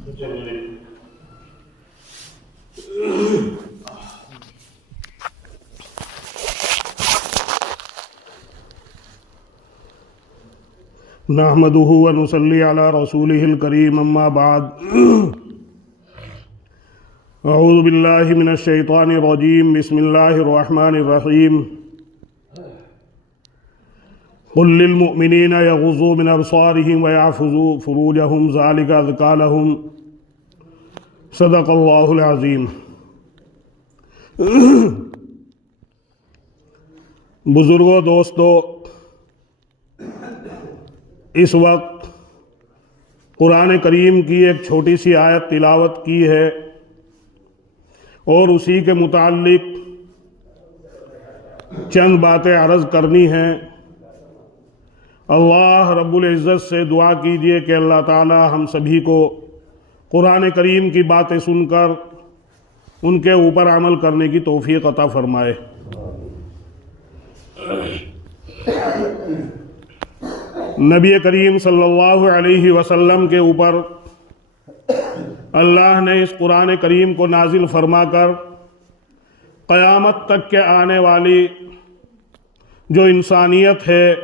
नहमदुहु व नुसल्ली अला रसूलिहिल करीम अम्मा बाद अऊज़ु बिल्लाहि मिनश शैतानिर रजीम बिस्मिल्लाहिर रहमानिर रहीम कुल लिल मुमिनीना यग़ुज़्ज़ू मिन अबसारिहिम व यहफ़ज़ू फ़ुरूजहुम ज़ालिका अज़का लहुम सदक़ल्लाहुल अज़ीम। बुज़ुर्गों, दोस्तों, इस वक्त कुरान करीम की एक छोटी सी आयत तिलावत की है और उसी के मुताल्लिक चंद बातें अर्ज़ करनी हैं। अल्लाह रब्बुल इज़्ज़त से दुआ कीजिए कि अल्लाह ताला हम सभी को कुरान करीम की बातें सुनकर उनके ऊपर अमल करने की तौफीक अता फरमाए। नबी करीम सल्लल्लाहु अलैहि वसल्लम के ऊपर अल्लाह ने इस कुरान करीम को नाजिल फरमाकर क़यामत तक के आने वाली जो इंसानियत है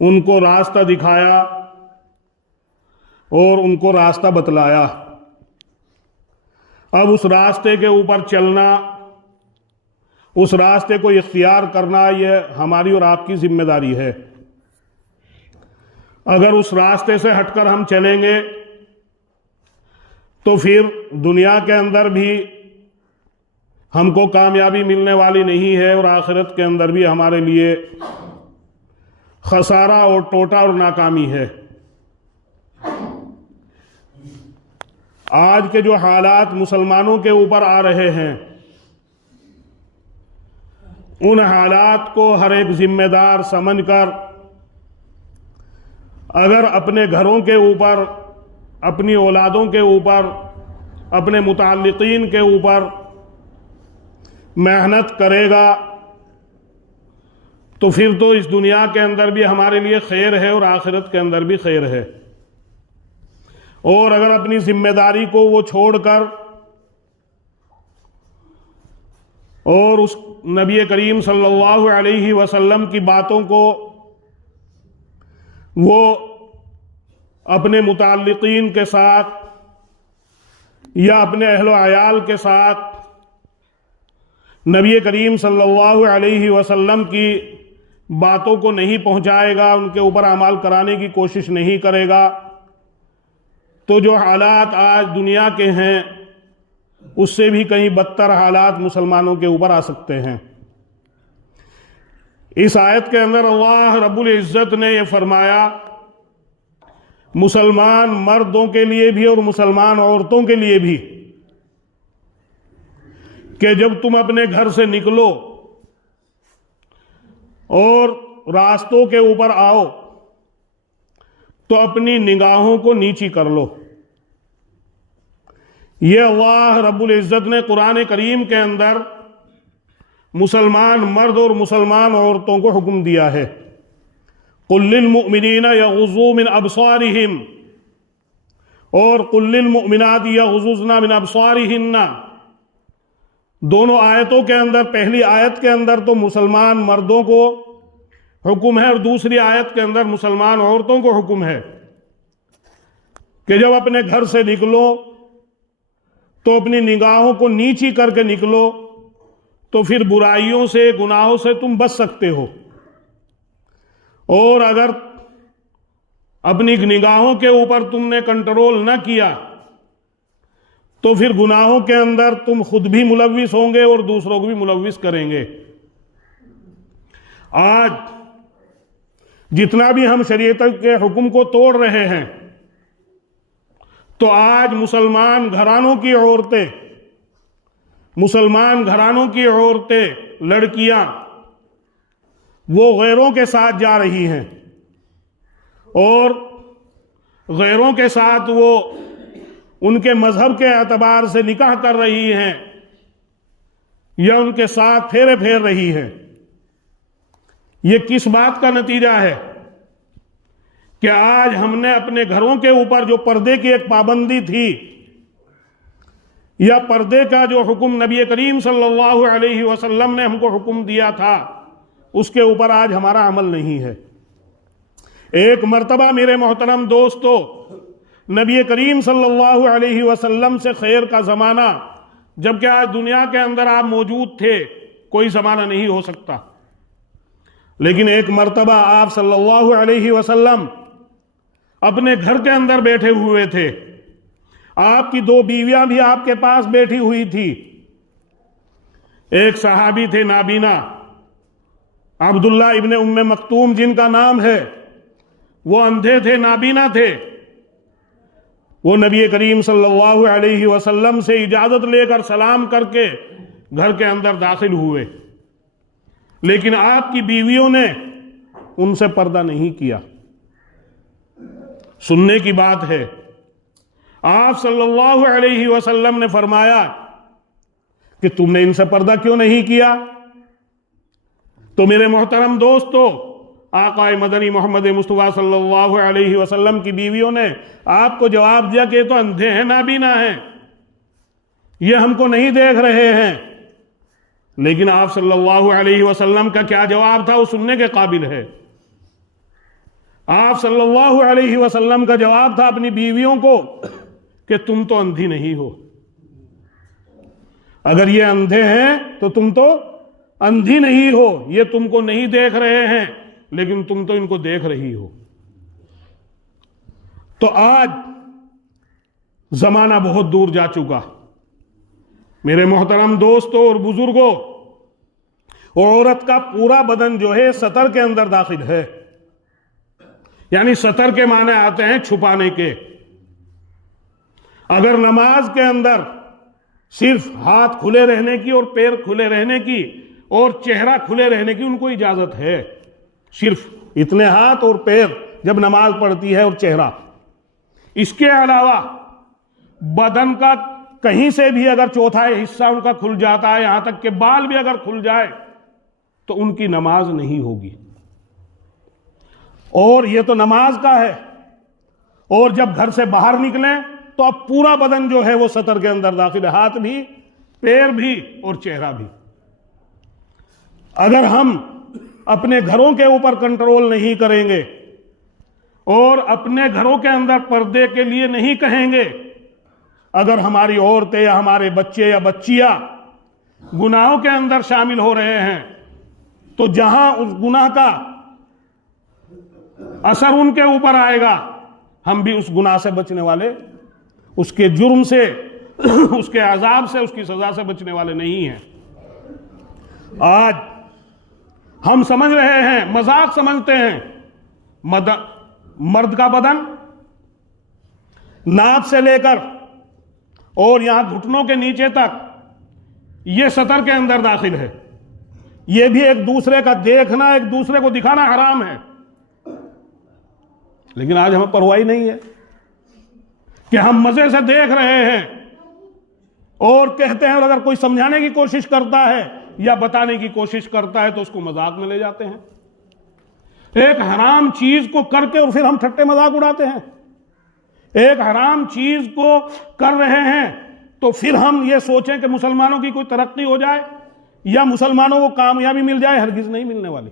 उनको रास्ता दिखाया और उनको रास्ता बतलाया। अब उस रास्ते के ऊपर चलना, उस रास्ते को इख्तियार करना, यह हमारी और आपकी जिम्मेदारी है। अगर उस रास्ते से हटकर हम चलेंगे तो फिर दुनिया के अंदर भी हमको कामयाबी मिलने वाली नहीं है और आखिरत के अंदर भी हमारे लिए खसारा और टोटा और नाकामी है। आज के जो हालात मुसलमानों के ऊपर आ रहे हैं, उन हालात को हर एक जिम्मेदार समझकर अगर अपने घरों के ऊपर, अपनी औलादों के ऊपर, अपने मुताल्लिकीन के ऊपर मेहनत करेगा तो फिर तो इस दुनिया के अंदर भी हमारे लिए खैर है और आखिरत के अंदर भी खैर है। और अगर अपनी जिम्मेदारी को वो छोड़कर और उस नबी करीम सल्लल्लाहु अलैहि वसल्लम की बातों को वो अपने मुताल्लिकीन के साथ या अपने अहलो अयाल के साथ नबी करीम सल्लल्लाहु अलैहि वसल्लम की बातों को नहीं पहुंचाएगा, उनके ऊपर अमल कराने की कोशिश नहीं करेगा, तो जो हालात आज दुनिया के हैं उससे भी कहीं बदतर हालात मुसलमानों के ऊपर आ सकते हैं। इस आयत के अंदर अल्लाह रब्बुल इज़्ज़त ने यह फरमाया, मुसलमान मर्दों के लिए भी और मुसलमान औरतों के लिए भी, कि जब तुम अपने घर से निकलो और रास्तों के ऊपर आओ तो अपनी निगाहों को नीची कर लो। यह अल्लाह रब्बुल इज़्ज़त ने कुरान करीम के अंदर मुसलमान मर्द और मुसलमान औरतों को हुक्म दिया है। कुल लिल मुमिनीना यग़ुज़्ज़ू मिन अबसारिहिम और कुल लिल मुमिनाति यग़ुज़्ज़ना मिन अबसारिहिन्ना। दोनों आयतों के अंदर, पहली आयत के अंदर तो मुसलमान मर्दों को हुक्म है और दूसरी आयत के अंदर मुसलमान औरतों को हुक्म है कि जब अपने घर से निकलो तो अपनी निगाहों को नीची करके निकलो, तो फिर बुराइयों से, गुनाहों से तुम बच सकते हो। और अगर अपनी निगाहों के ऊपर तुमने कंट्रोल न किया तो फिर गुनाहों के अंदर तुम खुद भी मुलव्विस होंगे और दूसरों को भी मुलव्विस करेंगे। आज जितना भी हम शरीयत के हुक्म को तोड़ रहे हैं, तो आज मुसलमान घरानों की औरतें, मुसलमान घरानों की औरतें, लड़कियां, वो गैरों के साथ जा रही हैं और गैरों के साथ वो उनके मजहब के एतबार से निकाह कर रही हैं या उनके साथ फेरे फेर रही हैं। ये किस बात का नतीजा है? कि आज हमने अपने घरों के ऊपर जो पर्दे की एक पाबंदी थी या पर्दे का जो हुक्म नबी करीम सल्लल्लाहु अलैहि वसल्लम ने हमको हुक्म दिया था, उसके ऊपर आज हमारा अमल नहीं है। एक मर्तबा मेरे मोहतरम दोस्तों, नबी करीम सल्लल्लाहु अलैहि वसल्लम से खैर का ज़माना, जबकि आज दुनिया के अंदर आप मौजूद थे, कोई ज़माना नहीं हो सकता। लेकिन एक मर्तबा आप सल्लल्लाहु अलैहि वसल्लम अपने घर के अंदर बैठे हुए थे, आपकी दो बीवियां भी आपके पास बैठी हुई थी। एक सहाबी थे नाबीना, अब्दुल्ला इब्ने उम्मे मक्तूम जिनका नाम है, वो अंधे थे, नाबीना थे। वो नबी करीम सल्लल्लाहु अलैहि वसल्लम से इजाजत लेकर सलाम करके घर के अंदर दाखिल हुए, लेकिन आपकी बीवियों ने उनसे पर्दा नहीं किया। सुनने की बात है, आप सल्लल्लाहु अलैहि वसल्लम ने फरमाया कि तुमने इनसे पर्दा क्यों नहीं किया? तो मेरे मोहतरम दोस्तों, आक़ाए मदनी मोहम्मद मुस्तफ़ा सल्लल्लाहु अलैहि वसल्लम की बीवियों ने आपको जवाब दिया कि ये तो अंधे हैं, नाबीना हैं, ये हमको नहीं देख रहे हैं। लेकिन आप सल्लल्लाहु अलैहि वसल्लम का क्या जवाब था, वो सुनने के काबिल है। आप सल्लल्लाहु अलैहि वसल्लम का जवाब था अपनी बीवियों को कि तुम तो अंधी नहीं हो, अगर ये अंधे हैं तो तुम तो अंधी नहीं हो, ये तुमको नहीं देख रहे हैं, लेकिन तुम तो इनको देख रही हो। तो आज जमाना बहुत दूर जा चुका। मेरे मोहतरम दोस्तों और बुजुर्गों, औरत का पूरा बदन जो है सतर के अंदर दाखिल है, यानी सतर के माने आते हैं छुपाने के। अगर नमाज के अंदर सिर्फ हाथ खुले रहने की और पैर खुले रहने की और चेहरा खुले रहने की उनको इजाजत है, सिर्फ इतने हाथ और पैर जब नमाज पढ़ती है और चेहरा, इसके अलावा बदन का कहीं से भी अगर चौथाई हिस्सा उनका खुल जाता है, यहां तक कि बाल भी अगर खुल जाए, तो उनकी नमाज नहीं होगी। और ये तो नमाज का है। और जब घर से बाहर निकले तो अब पूरा बदन जो है वो सतर के अंदर दाखिल है, हाथ भी, पैर भी और चेहरा भी। अगर हम अपने घरों के ऊपर कंट्रोल नहीं करेंगे और अपने घरों के अंदर पर्दे के लिए नहीं कहेंगे, अगर हमारी औरतें या हमारे बच्चे या बच्चियां गुनाहों के अंदर शामिल हो रहे हैं, तो जहां उस गुनाह का असर उनके ऊपर आएगा, हम भी उस गुनाह से बचने वाले, उसके जुर्म से, उसके अजाब से, उसकी सजा से बचने वाले नहीं हैं। आज हम समझ रहे हैं, मजाक समझते हैं, मर्द का बदन नाक से लेकर और यहां घुटनों के नीचे तक यह सतर के अंदर दाखिल है। यह भी एक दूसरे का देखना, एक दूसरे को दिखाना हराम है। लेकिन आज हमें परवाही नहीं है कि हम मजे से देख रहे हैं और कहते हैं, और अगर कोई समझाने की कोशिश करता है या बताने की कोशिश करता है तो उसको मजाक में ले जाते हैं। एक हराम चीज को करके और फिर हम ठट्टे मजाक उड़ाते हैं। एक हराम चीज को कर रहे हैं तो फिर हम ये सोचें कि मुसलमानों की कोई तरक्की हो जाए या मुसलमानों को कामयाबी मिल जाए, हरगिज नहीं मिलने वाली।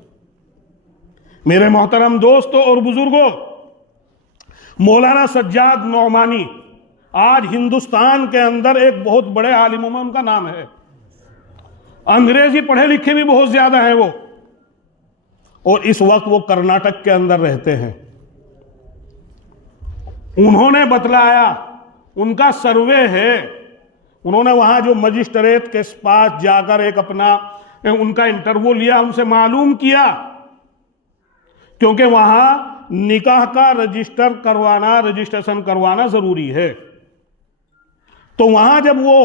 मेरे मोहतरम दोस्तों और बुजुर्गों, मौलाना सज्जाद नौमानी आज हिंदुस्तान के अंदर एक बहुत बड़े आलिम हैं, उनका नाम है। अंग्रेजी पढ़े लिखे भी बहुत ज्यादा हैं वो, और इस वक्त वो कर्नाटक के अंदर रहते हैं। उन्होंने बतलाया, उनका सर्वे है, उन्होंने वहां जो मजिस्ट्रेट के पास जाकर एक अपना उनका इंटरव्यू लिया, उनसे मालूम किया, क्योंकि वहां निकाह का रजिस्ट्रेशन करवाना जरूरी है। तो वहां जब वो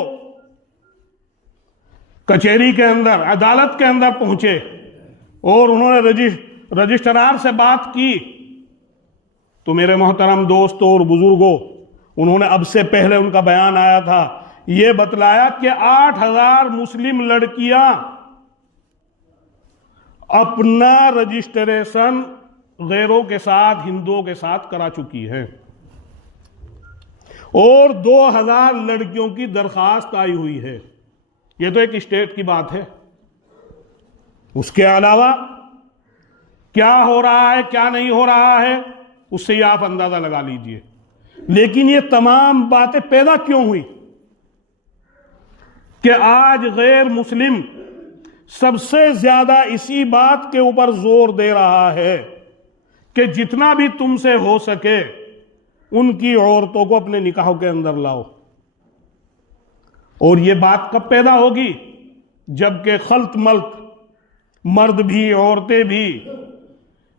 कचहरी के अंदर, अदालत के अंदर पहुंचे और उन्होंने रजिस्ट्रार से बात की, तो मेरे मोहतरम दोस्तों और बुजुर्गों, उन्होंने अब से पहले उनका बयान आया था, यह बतलाया कि 8000 मुस्लिम लड़कियां अपना रजिस्ट्रेशन गैरों के साथ, हिंदुओं के साथ करा चुकी है और 2000 लड़कियों की दरखास्त आई हुई है। यह तो एक स्टेट की बात है। उसके अलावा क्या हो रहा है, क्या नहीं हो रहा है, उससे ही आप अंदाजा लगा लीजिए। लेकिन ये तमाम बातें पैदा क्यों हुई कि आज गैर मुस्लिम सबसे ज्यादा इसी बात के ऊपर जोर दे रहा है कि जितना भी तुमसे हो सके उनकी औरतों को अपने निकाहों के अंदर लाओ। और यह बात कब पैदा होगी? जबकि खल्त मल्त मर्द भी औरतें भी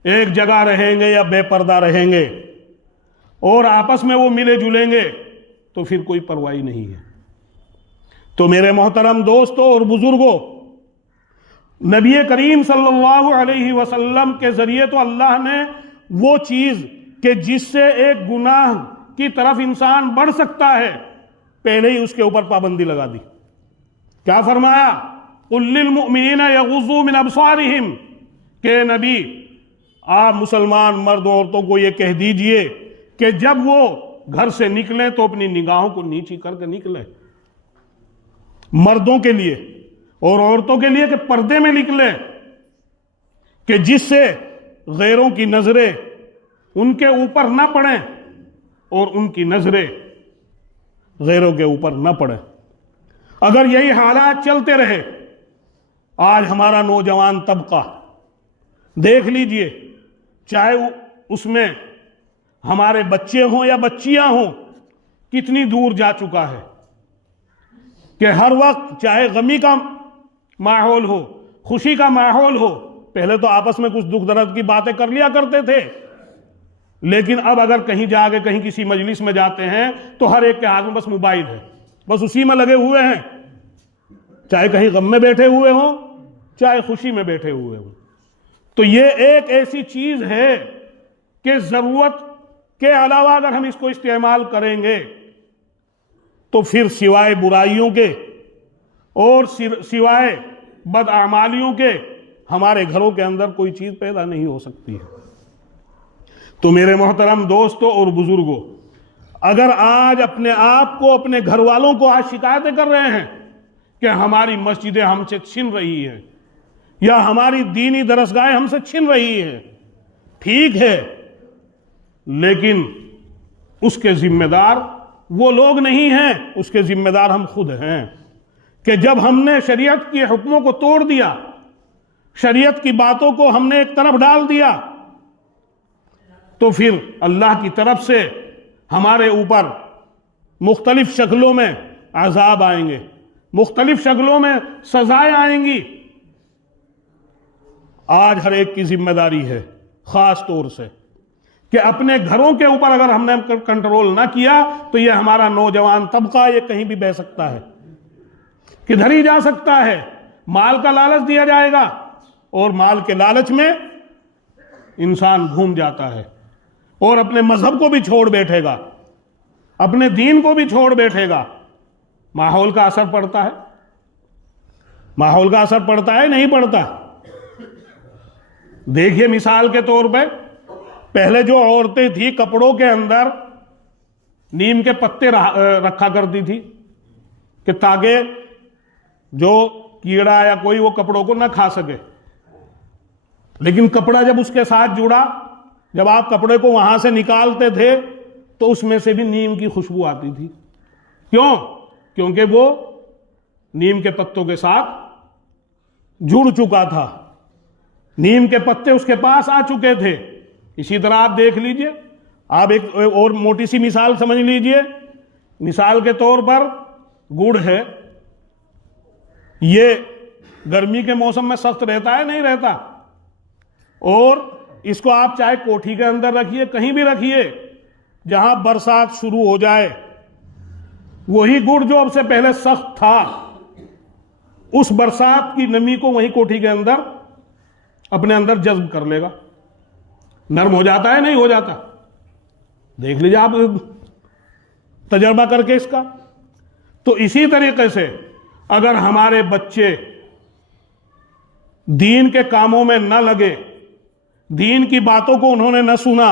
एक जगह रहेंगे या बेपर्दा रहेंगे और आपस में वो मिले जुलेंगे तो फिर कोई परवाह नहीं है। तो मेरे मोहतरम दोस्तों और बुजुर्गों, नबी करीम सल्लल्लाहु अलैहि वसल्लम के जरिए तो अल्लाह ने वो चीज कि जिससे एक गुनाह की तरफ इंसान बढ़ सकता है, पहले ही उसके ऊपर पाबंदी लगा दी। क्या फरमाया? कुल लिल मुमिनीना यगुज़्ज़ू मिन अब्सारिहिम, के नबी आप मुसलमान मर्द औरतों को यह कह दीजिए कि जब वो घर से निकले तो अपनी निगाहों को नीची करके निकले। मर्दों के लिए और औरतों के लिए कि पर्दे में निकले, कि जिससे गैरों की नजरें उनके ऊपर ना पड़े और उनकी नजरें गैरों के ऊपर ना पड़े। अगर यही हालात चलते रहे, आज हमारा नौजवान तबका देख लीजिए, चाहे उसमें हमारे बच्चे हों या बच्चियां हों, कितनी दूर जा चुका है कि हर वक्त चाहे गमी का माहौल हो, खुशी का माहौल हो, पहले तो आपस में कुछ दुख दर्द की बातें कर लिया करते थे, लेकिन अब अगर कहीं जाके कहीं किसी मजलिस में जाते हैं तो हर एक के हाथ में बस मोबाइल है, बस उसी में लगे हुए हैं, चाहे कहीं गम में बैठे हुए हों चाहे खुशी में बैठे हुए हों। तो ये एक ऐसी चीज है कि जरूरत के अलावा अगर हम इसको इस्तेमाल करेंगे तो फिर सिवाय बुराइयों के और सिवाय बदआमालियों के हमारे घरों के अंदर कोई चीज पैदा नहीं हो सकती है। तो मेरे मोहतरम दोस्तों और बुजुर्गों, अगर आज अपने आप को, अपने घर वालों को आज शिकायतें कर रहे हैं कि हमारी मस्जिदें हमसे छिन रही हैं या हमारी दीनी दरसगाहें हमसे छिन रही हैं, ठीक है, लेकिन उसके जिम्मेदार वो लोग नहीं हैं, उसके जिम्मेदार हम खुद हैं कि जब हमने शरीयत के हुक्मों को तोड़ दिया, शरीयत की बातों को हमने एक तरफ डाल दिया, तो फिर अल्लाह की तरफ से हमारे ऊपर मुख्तलिफ शक्लों में अजाब आएंगे, मुख्तलिफ शक्लों में सजाएं आएंगी। आज हर एक की जिम्मेदारी है खास तौर से कि अपने घरों के ऊपर अगर हमने कंट्रोल ना किया तो यह हमारा नौजवान तबका ये कहीं भी बह सकता है, किधर ही जा सकता है। माल का लालच दिया जाएगा और माल के लालच में इंसान घूम जाता है और अपने मजहब को भी छोड़ बैठेगा, अपने दीन को भी छोड़ बैठेगा। माहौल का असर पड़ता है, माहौल का असर पड़ता है नहीं पड़ता? देखिए मिसाल के तौर पे, पहले जो औरतें थी कपड़ों के अंदर नीम के पत्ते रखा करती थी कि ताकि जो कीड़ा या कोई वो कपड़ों को ना खा सके, लेकिन कपड़ा जब उसके साथ जुड़ा, जब आप कपड़े को वहां से निकालते थे तो उसमें से भी नीम की खुशबू आती थी। क्यों? क्योंकि वो नीम के पत्तों के साथ जुड़ चुका था, नीम के पत्ते उसके पास आ चुके थे। इसी तरह आप देख लीजिए, आप एक और मोटी सी मिसाल समझ लीजिए। मिसाल के तौर पर गुड़ है, ये गर्मी के मौसम में सख्त रहता है नहीं रहता, और इसको आप चाहे कोठी के अंदर रखिए, कहीं भी रखिए, जहां बरसात शुरू हो जाए वही गुड़ जो अब से पहले सख्त था, उस बरसात की नमी को वही कोठी के अंदर अपने अंदर जज्ब कर लेगा, नरम हो जाता है नहीं हो जाता? देख लीजिए आप तजर्बा करके इसका। तो इसी तरीके से अगर हमारे बच्चे दीन के कामों में न लगे, दीन की बातों को उन्होंने न सुना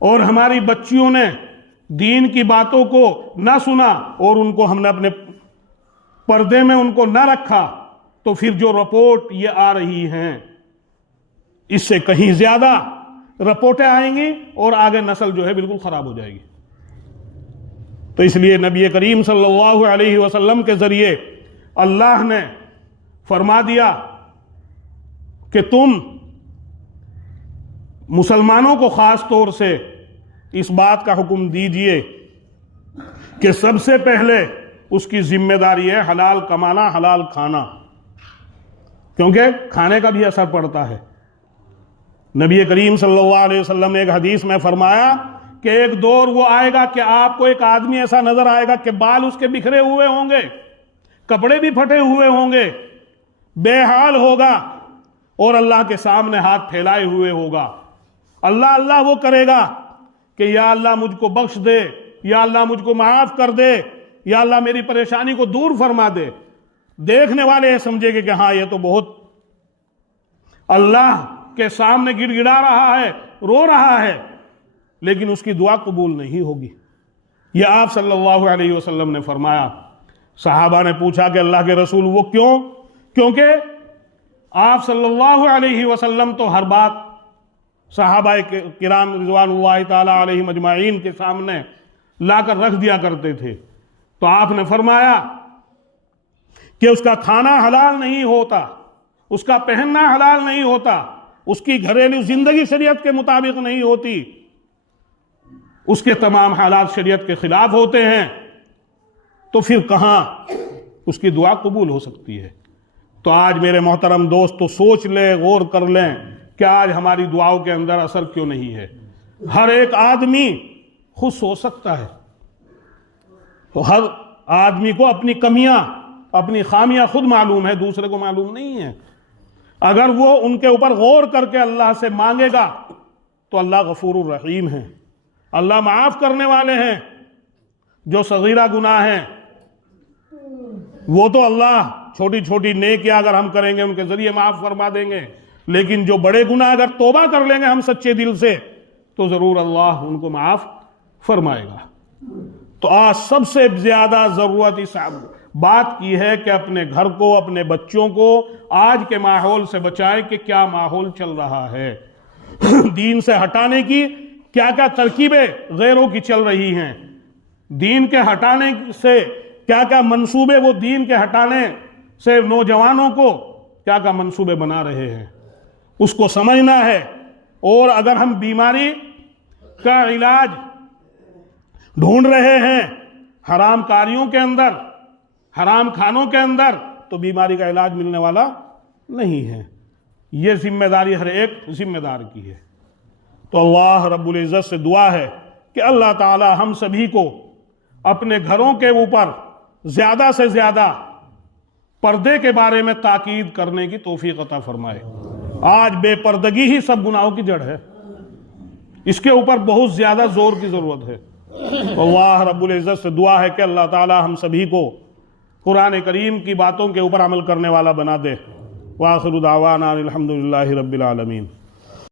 और हमारी बच्चियों ने दीन की बातों को न सुना और उनको हमने अपने पर्दे में उनको न रखा, तो फिर जो रिपोर्ट ये आ रही हैं इससे कहीं ज्यादा रिपोर्टें आएंगी और आगे नस्ल जो है बिल्कुल खराब हो जाएगी। तो इसलिए नबी करीम सल्लल्लाहु अलैहि वसल्लम के जरिए अल्लाह ने फरमा दिया कि तुम मुसलमानों को खास तौर से इस बात का हुक्म दीजिए कि सबसे पहले उसकी जिम्मेदारी है हलाल कमाना, हलाल खाना, क्योंकि खाने का भी असर पड़ता है। नबी करीम सल्लल्लाहु अलैहि वसल्लम ने एक हदीस में फरमाया कि एक दौर वो आएगा कि आपको एक आदमी ऐसा नजर आएगा कि बाल उसके बिखरे हुए होंगे, कपड़े भी फटे हुए होंगे, बेहाल होगा और अल्लाह के सामने हाथ फैलाए हुए होगा। अल्लाह अल्लाह वो करेगा कि या अल्लाह मुझको बख्श दे, या अल्लाह मुझको माफ कर दे, या अल्लाह मेरी परेशानी को दूर फरमा दे। देखने वाले समझेंगे कि हाँ ये तो बहुत अल्लाह के सामने गिड़गिड़ा रहा है, रो रहा है, लेकिन उसकी दुआ कबूल नहीं होगी। यह आप सल्लल्लाहु अलैहि वसल्लम ने फरमाया। सहाबा ने पूछा कि अल्लाह के रसूल वो क्यों? क्योंकि आप सल्लल्लाहु अलैहि वसल्लम तो हर बात सहाबा किराम रिज़वानुल्लाहि ताला अलैहिम अजमाइन के सामने लाकर रख दिया करते थे। तो आपने फरमाया कि उसका खाना हलाल नहीं होता, उसका पहनना हलाल नहीं होता, उसकी घरेलू जिंदगी शरीयत के मुताबिक नहीं होती, उसके तमाम हालात शरीयत के खिलाफ होते हैं, तो फिर कहां उसकी दुआ कबूल हो सकती है। तो आज मेरे मोहतरम दोस्त तो सोच लें, गौर कर लें कि आज हमारी दुआओं के अंदर असर क्यों नहीं है। हर एक आदमी खुद सोच सकता है, तो हर आदमी को अपनी कमियां, अपनी खामियां खुद मालूम है, दूसरे को मालूम नहीं है। अगर वो उनके ऊपर गौर करके अल्लाह से मांगेगा तो अल्लाह गफूरुर रहीम है, अल्लाह माफ करने वाले हैं। जो सगीरा गुनाह हैं वो तो अल्लाह छोटी छोटी नेकियां अगर हम करेंगे उनके जरिए माफ फरमा देंगे, लेकिन जो बड़े गुनाह अगर तौबा कर लेंगे हम सच्चे दिल से तो जरूर अल्लाह उनको माफ फरमाएगा। तो आज सबसे ज्यादा जरूरत इस बात की है कि अपने घर को, अपने बच्चों को आज के माहौल से बचाएं कि क्या माहौल चल रहा है। दीन से हटाने की क्या क्या तरकीबें गैरों की चल रही हैं, दीन के हटाने से क्या क्या मंसूबे वो दीन के हटाने से नौजवानों को क्या क्या मंसूबे बना रहे हैं, उसको समझना है। और अगर हम बीमारी का इलाज ढूंढ रहे हैं हराम कारियों के अंदर, हराम खानों के अंदर, तो बीमारी का इलाज मिलने वाला नहीं है। यह जिम्मेदारी हर एक जिम्मेदार की है। तो अल्लाह रब्बुल इज़्ज़त से दुआ है कि अल्लाह ताला हम सभी को अपने घरों के ऊपर ज्यादा से ज्यादा पर्दे के बारे में ताकीद करने की तौफीक अता फरमाए। आज बेपर्दगी ही सब गुनाहों की जड़ है, इसके ऊपर बहुत ज्यादा जोर की जरूरत है। तो अल्लाह रब्बुल इज़्ज़त से दुआ है कि अल्लाह ताला हम सभी को कुरान करीम की बातों के ऊपर अमल करने वाला बना दे। व आखिरु दावाना अनिल हम्दुलिल्लाहि रब्बिल आलमीन।